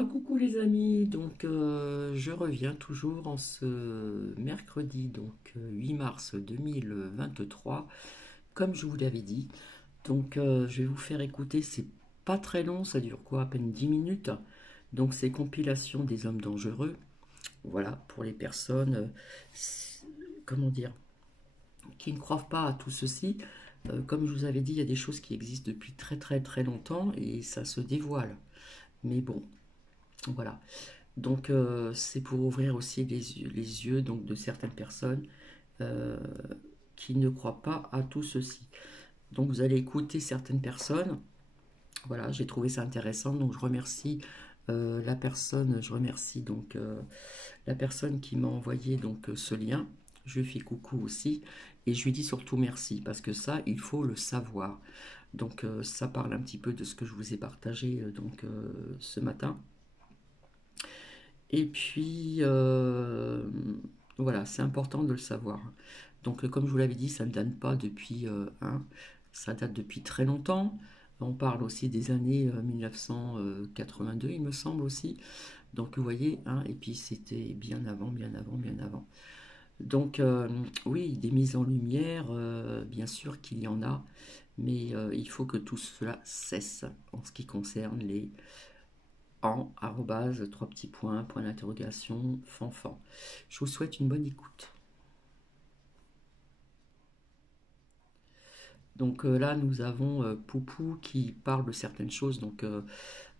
Recoucou les amis, donc je reviens toujours en ce mercredi 8 mars 2023, comme je vous l'avais dit. Donc je vais vous faire écouter, c'est pas très long, ça dure quoi, à peine 10 minutes. Donc c'est compilation des hommes dangereux, voilà, pour les personnes, comment dire, qui ne croient pas à tout ceci. Comme je vous avais dit, il y a des choses qui existent depuis très très très longtemps et ça se dévoile. Mais bon, voilà. Donc c'est pour ouvrir aussi les yeux donc, de certaines personnes euh, qui ne croient pas à tout ceci. Donc vous allez écouter certaines personnes. Voilà, j'ai trouvé ça intéressant. Donc je remercie la personne, la personne qui m'a envoyé ce lien. Je lui fais coucou aussi et je lui dis surtout merci parce que ça, il faut le savoir. Donc ça parle un petit peu de ce que je vous ai partagé ce matin. Et puis, voilà, c'est important de le savoir. Donc, comme je vous l'avais dit, ça ne date pas depuis ça date depuis très longtemps. On parle aussi des années 1982, il me semble aussi. Donc, vous voyez, hein, et puis c'était bien avant, bien avant, bien avant. Donc, oui, des mises en lumière, bien sûr qu'il y en a, mais il faut que tout cela cesse en ce qui concerne les en arrobase, trois petits points, point d'interrogation, fanfan. Je vous souhaite une bonne écoute. Donc là, nous avons Poupou qui parle de certaines choses. Donc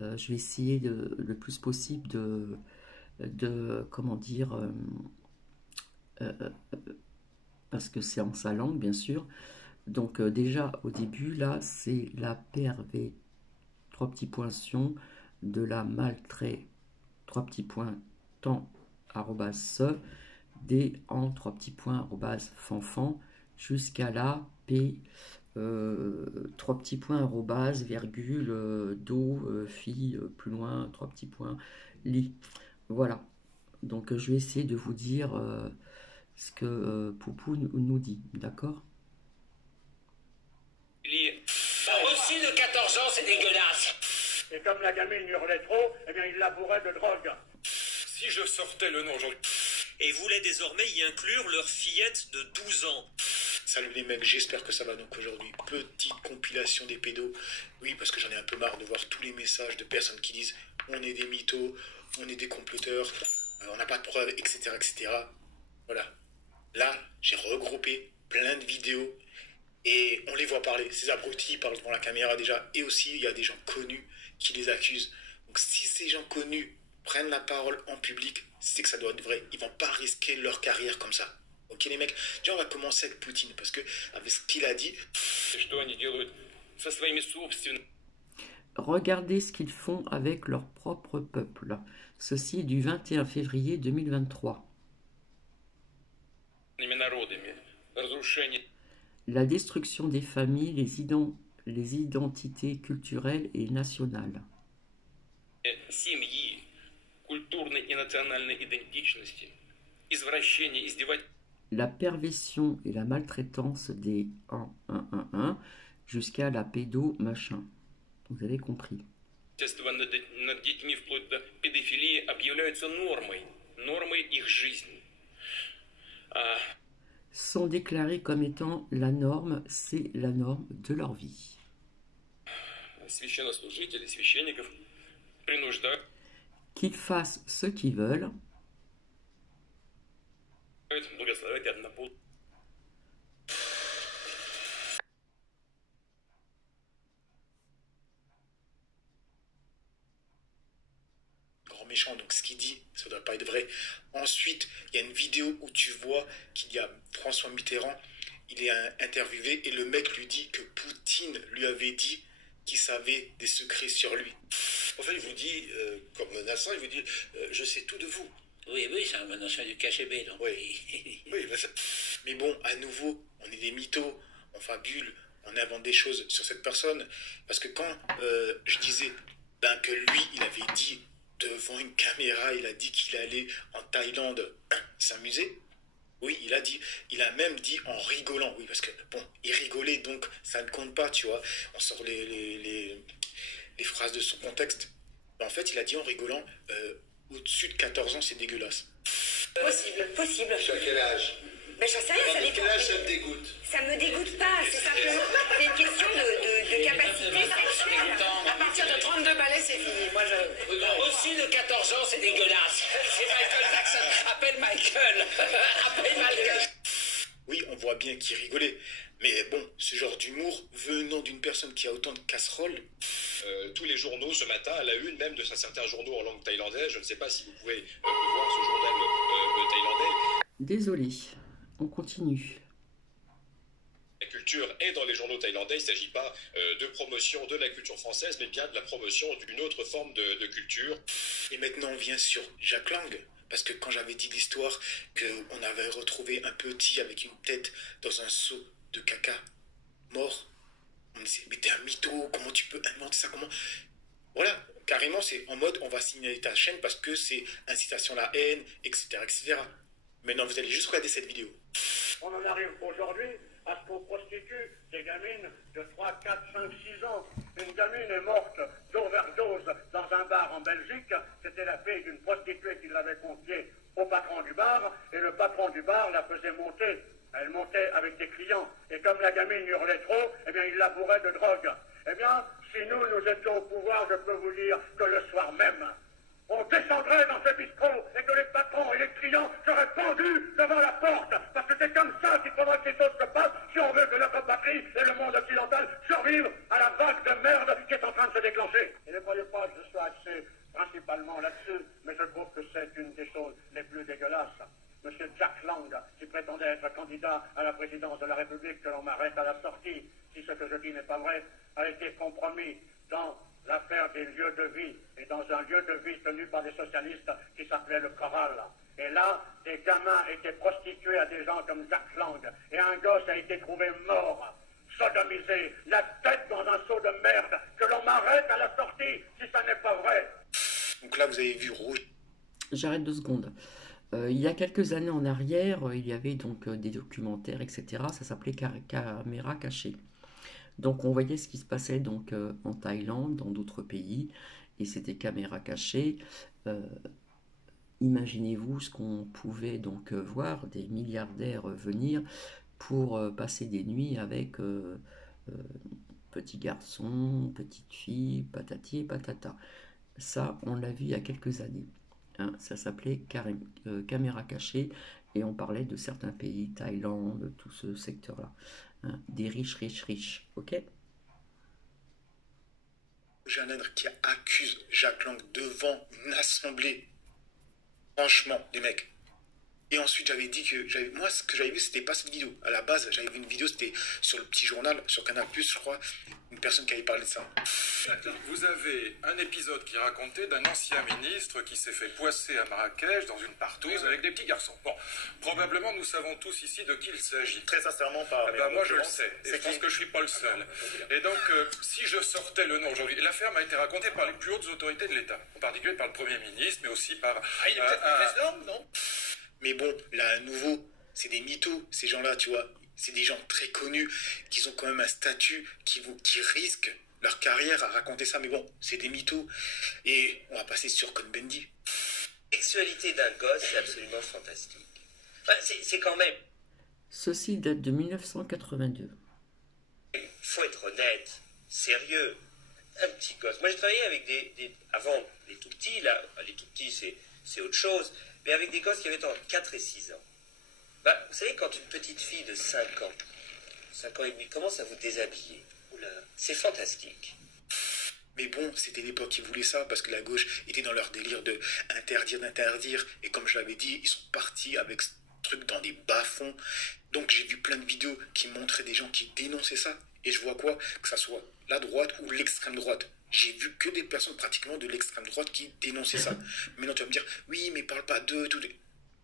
je vais essayer le plus possible comment dire, euh, parce que c'est en sa langue, bien sûr. Donc déjà, au début, là, c'est la pervé, trois petits points, de la maltrait, trois petits points, temps, arrobase, se, D en trois petits points, arrobase, fanfan, jusqu'à la P, trois petits points, arrobase, virgule, do, fille, plus loin, trois petits points, lit. Voilà. Donc je vais essayer de vous dire ce que Poupou nous dit, d'accord? Aussi de 14 ans, c'est dégueulasse. Et comme la gamine hurlait trop, eh bien il la bourrait de drogue. Si je sortais le nom aujourd'hui. Et voulaient désormais y inclure leur fillette de 12 ans. Salut les mecs, j'espère que ça va donc aujourd'hui. Petite compilation des pédos. Oui, parce que j'en ai un peu marre de voir tous les messages de personnes qui disent on est des mythos, on est des comploteurs, on n'a pas de preuves, etc., etc. Voilà. Là, j'ai regroupé plein de vidéos et on les voit parler. Ces abrutis parlent devant la caméra déjà. Et aussi, il y a des gens connus qui les accusent. Donc si ces gens connus prennent la parole en public, c'est que ça doit être vrai. Ils vont pas risquer leur carrière comme ça. Ok les mecs, déjà on va commencer avec Poutine parce que avec ce qu'il a dit. Regardez ce qu'ils font avec leur propre peuple. Ceci est du 21 février 2023. La destruction des familles, les identités culturelles et nationales. La perversion et la maltraitance des 1 jusqu'à la pédo machin. Vous avez compris. Sont déclarés comme étant la norme, c'est la norme de leur vie. Qu'ils fassent ce qu'ils veulent. Grand méchant, donc ce qu'il dit, ça doit pas être vrai. Ensuite, il y a une vidéo où tu vois qu'il y a François Mitterrand, il est interviewé et le mec lui dit que Poutine lui avait dit qu'il savait des secrets sur lui. En fait, il vous dit, comme menaçant, il vous dit je sais tout de vous. Oui, oui, c'est un menaçant du KGB, donc. Oui. Oui, mais bon, à nouveau, on est des mythos, on fabule, on invente des choses sur cette personne. Parce que quand je disais que lui, il avait dit devant une caméra, il a dit qu'il allait en Thaïlande s'amuser. Oui, il a même dit en rigolant, oui, parce que, bon, il rigolait, donc ça ne compte pas, tu vois. On sort les phrases de son contexte. En fait, il a dit en rigolant, au-dessus de 14 ans, c'est dégueulasse. Possible. Tu as quel âge? Mais j'en sais rien, ça dépend. Quel âge ça te dégoûte? Ça me dégoûte pas, c'est simplement c'est une question de capacité sexuelle. À partir de 32 balais, c'est fini. Moi, Au-dessus de 14 ans, c'est dégueulasse. C'est Michael Jackson. Appelle Michael. Appelle Michael. Oui, on voit bien qu'il rigolait. Mais bon, ce genre d'humour, venant d'une personne qui a autant de casseroles... tous les journaux ce matin, à la une même de certains journaux en langue thaïlandaise, je ne sais pas si vous pouvez voir ce journal thaïlandais. Désolé, on continue. La culture est dans les journaux thaïlandais, il ne s'agit pas de promotion de la culture française, mais bien de la promotion d'une autre forme de culture. Et maintenant, on vient sur Jack Lang. Parce que quand j'avais dit l'histoire qu'on avait retrouvé un petit avec une tête dans un seau de caca mort, on me disait, mais t'es un mytho, comment tu peux inventer ça, comment... Voilà, carrément, c'est en mode, on va signaler ta chaîne parce que c'est incitation à la haine, etc., etc. Maintenant, vous allez juste regarder cette vidéo. On en arrive aujourd'hui à ce qu'on prostitue des gamines de 3, 4, 5, 6 ans. Une gamine est morte d'overdose dans un bar en Belgique. C'était la fille d'une prostituée qui l'avait confiée au patron du bar. Et le patron du bar la faisait monter. Elle montait avec des clients. Et comme la gamine hurlait trop, eh bien, il la bourrait de drogue. Eh bien, si nous étions au pouvoir, je peux vous dire que le soir même, on descendrait dans ce bistrot et que les patrons et les clients seraient pendus devant la porte. Parce que c'est comme ça qu'il faudra que les choses se passent si on veut que notre patrie et le monde occidental survivent à la vague de merde qui est en train de se déclencher. Et ne croyez pas que je sois axé principalement là-dessus, mais je trouve que c'est une des choses les plus dégueulasses. Monsieur Jack Lang, qui prétendait être candidat à la présidence de la République, que l'on m'arrête à la sortie, si ce que je dis n'est pas vrai, a été compromis dans l'affaire des lieux de vie, et dans un lieu de vie tenu par des socialistes qui s'appelait le Choral. Et là, des gamins étaient prostitués à des gens comme Jack Lang, et un gosse a été trouvé mort, sodomisé, la tête dans un seau de merde, que l'on m'arrête à la sortie, si ça n'est pas vrai. Donc là, vous avez vu rouge. J'arrête 2 secondes. Il y a quelques années en arrière, il y avait donc des documentaires, etc. Ça s'appelait Caméra cachée. Donc on voyait ce qui se passait donc en Thaïlande, dans d'autres pays, et c'était caméra cachée. Imaginez-vous ce qu'on pouvait donc voir, des milliardaires venir pour passer des nuits avec petits garçons, petites filles, patati et patata. Ça, on l'a vu il y a quelques années. Hein, ça s'appelait caméra cachée, et on parlait de certains pays, Thaïlande, tout ce secteur-là. Hein, des riches, ok? Janène qui accuse Jack Lang devant une assemblée. Franchement, les mecs. Et ensuite, j'avais dit que moi, ce que j'avais vu, c'était pas cette vidéo. À la base, j'avais vu une vidéo, c'était sur le petit journal, sur Canal+, je crois, une personne qui avait parlé de ça. Vous avez un épisode qui racontait d'un ancien ministre qui s'est fait poisser à Marrakech dans une partouze avec des petits garçons. Bon, probablement nous savons tous ici de qui il s'agit. Très sincèrement, pas. Moi je le sais, et je pense que je suis pas le seul. Et donc, si je sortais le nom aujourd'hui, l'affaire m'a été racontée par les plus hautes autorités de l'État, en particulier par le Premier ministre, mais aussi par... il est peut-être président, non? Mais bon, là, à nouveau, c'est des mythos, ces gens-là, tu vois. C'est des gens très connus, qui ont quand même un statut, qui risquent leur carrière à raconter ça. Mais bon, c'est des mythos. Et on va passer sur Cohn-Bendit. La sexualité d'un gosse, c'est absolument fantastique. Enfin, c'est quand même... Ceci date de 1982. Il faut être honnête, sérieux. Un petit gosse. Moi, j'ai travaillé avec avant, les tout petits, là, les tout petits, c'est autre chose, mais avec des gosses qui avaient entre 4 et 6 ans. Bah, vous savez, quand une petite fille de 5 ans et demi, commence à vous déshabiller, oula, c'est fantastique. Mais bon, c'était l'époque qui voulait ça, parce que la gauche était dans leur délire de d'interdire, et comme je l'avais dit, ils sont partis avec ce truc dans des bas-fonds. Donc j'ai vu plein de vidéos qui montraient des gens qui dénonçaient ça, et je vois quoi? Que ça soit la droite ou l'extrême droite. J'ai vu que des personnes pratiquement de l'extrême droite qui dénonçaient ça. Maintenant tu vas me dire, oui, mais parle pas d'eux, tout.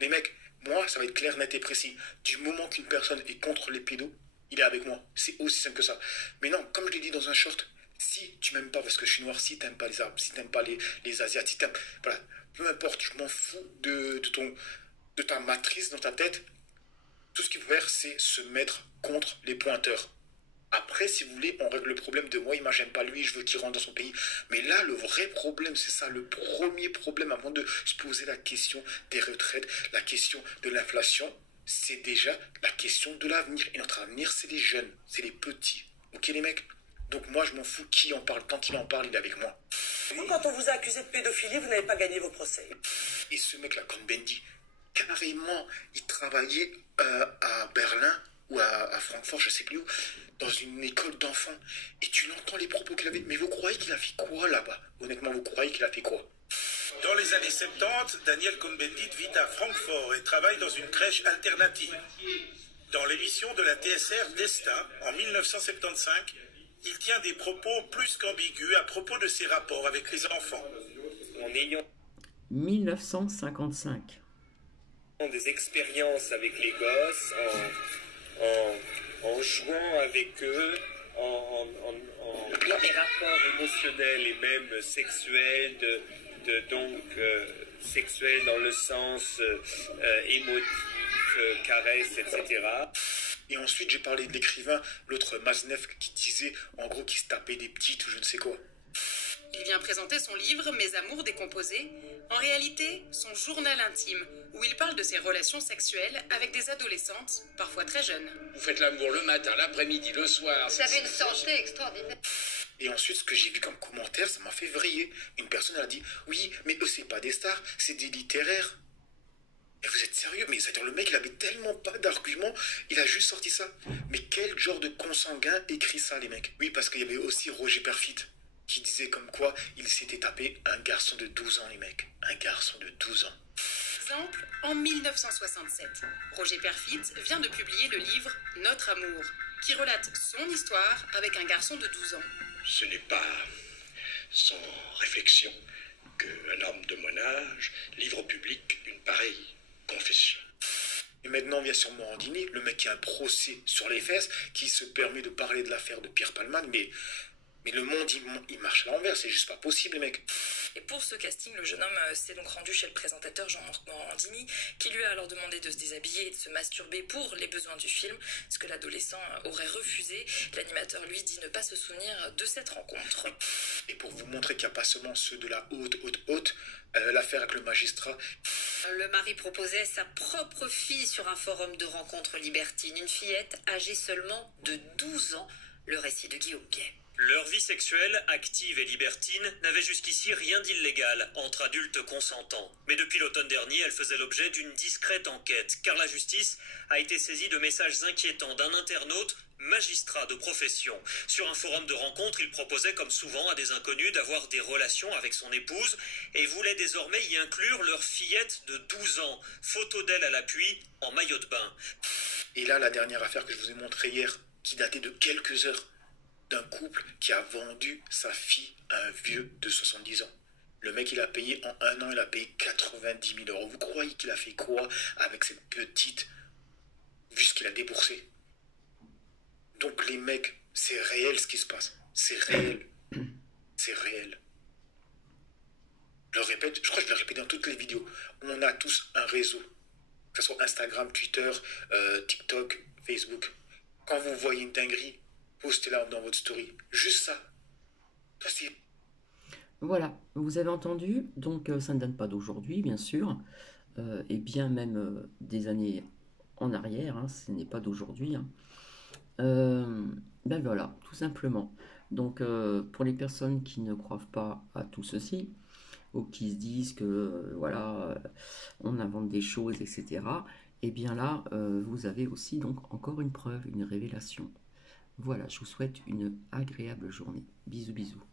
Les mecs, moi, ça va être clair, net et précis. Du moment qu'une personne est contre les pédos, il est avec moi. C'est aussi simple que ça. Mais non, comme je l'ai dit dans un short, si tu m'aimes pas parce que je suis noir, si t'aimes pas les Arabes, si t'aimes pas les Asiatiques, si t'aimes... Voilà, peu importe, je m'en fous de ta matrice dans ta tête. Tout ce qu'il faut faire, c'est se mettre contre les pointeurs. Après, si vous voulez, on règle le problème de moi, j'aime pas lui, je veux qu'il rentre dans son pays. Mais là, le vrai problème, c'est ça, le premier problème, avant de se poser la question des retraites, la question de l'inflation, c'est déjà la question de l'avenir. Et notre avenir, c'est les jeunes, c'est les petits. Ok les mecs? Donc moi, je m'en fous qui en parle. Tant qu'il en parle, il est avec moi. Vous, quand on vous a accusé de pédophilie, vous n'avez pas gagné vos procès. Et ce mec-là, Cohn-Bendit, carrément, il travaillait à Berlin ou à Francfort, je sais plus où, dans une école d'enfants. Et tu l'entends les propos qu'il avait. Mais vous croyez qu'il a fait quoi là-bas? Honnêtement, vous croyez qu'il a fait quoi? Dans les années 70, Daniel Cohn-Bendit vit à Francfort et travaille dans une crèche alternative. Dans l'émission de la TSR Destin, en 1975, il tient des propos plus qu'ambigus à propos de ses rapports avec les enfants. En ayant 1955. des expériences avec les gosses, en jouant avec eux, des rapports émotionnels et même sexuels, sexuels dans le sens émotif, caresse, etc. Et ensuite, j'ai parlé de l'écrivain, l'autre Maznev, qui disait, en gros, qu'il se tapait des petites ou je ne sais quoi. Il vient présenter son livre « Mes amours décomposés », en réalité, son journal intime, où il parle de ses relations sexuelles avec des adolescentes, parfois très jeunes. Vous faites l'amour le matin, l'après-midi, le soir. Vous avez une santé extraordinaire. Et ensuite, ce que j'ai vu comme commentaire, ça m'a fait vriller. Une personne a dit, oui, mais eux, c'est pas des stars, c'est des littéraires. Mais vous êtes sérieux? Mais c'est-à-dire, le mec, il avait tellement pas d'arguments, il a juste sorti ça. Mais quel genre de consanguin écrit ça, les mecs? Oui, parce qu'il y avait aussi Roger Perfit, qui disait comme quoi il s'était tapé un garçon de 12 ans, les mecs. Un garçon de 12 ans. Exemple, en 1967, Roger Perfit vient de publier le livre « Notre amour », qui relate son histoire avec un garçon de 12 ans. Ce n'est pas sans réflexion qu'un homme de mon âge livre au public une pareille confession. Et maintenant, on vient sur Morandini, le mec qui a un procès sur les fesses, qui se permet de parler de l'affaire de Pierre Palmade, mais le monde, il marche à l'envers, c'est juste pas possible, les mecs. Et pour ce casting, le jeune homme s'est donc rendu chez le présentateur Jean-Marc Morandini, qui lui a alors demandé de se déshabiller et de se masturber pour les besoins du film, ce que l'adolescent aurait refusé. L'animateur, lui, dit ne pas se souvenir de cette rencontre. Et pour vous montrer qu'il n'y a pas seulement ceux de la haute, l'affaire avec le magistrat. Le mari proposait sa propre fille sur un forum de rencontres libertines, une fillette âgée seulement de 12 ans, le récit de Guillaume Biet. Leur vie sexuelle, active et libertine, n'avait jusqu'ici rien d'illégal entre adultes consentants. Mais depuis l'automne dernier, elle faisait l'objet d'une discrète enquête, car la justice a été saisie de messages inquiétants d'un internaute, magistrat de profession. Sur un forum de rencontre, il proposait, comme souvent à des inconnus, d'avoir des relations avec son épouse et voulait désormais y inclure leur fillette de 12 ans. Photo d'elle à l'appui, en maillot de bain. Et là, la dernière affaire que je vous ai montrée hier, qui datait de quelques heures, d'un couple qui a vendu sa fille à un vieux de 70 ans. Le mec, il a payé en un an, il a payé 90 000 euros. Vous croyez qu'il a fait quoi avec cette petite, vu ce qu'il a déboursé? Donc les mecs, c'est réel ce qui se passe. C'est réel. C'est réel. Je le répète, je crois que je le répète dans toutes les vidéos. On a tous un réseau. Que ce soit Instagram, Twitter, TikTok, Facebook. Quand vous voyez une dinguerie, postez-la dans votre story. Juste ça. Ça c'est... Voilà, vous avez entendu, donc ça ne date pas d'aujourd'hui, bien sûr, et bien même des années en arrière, hein, ce n'est pas d'aujourd'hui. Hein. Ben voilà, tout simplement. Donc pour les personnes qui ne croient pas à tout ceci, ou qui se disent que voilà, on invente des choses, etc., et bien là, vous avez aussi donc encore une preuve, une révélation. Voilà, je vous souhaite une agréable journée. Bisous, bisous.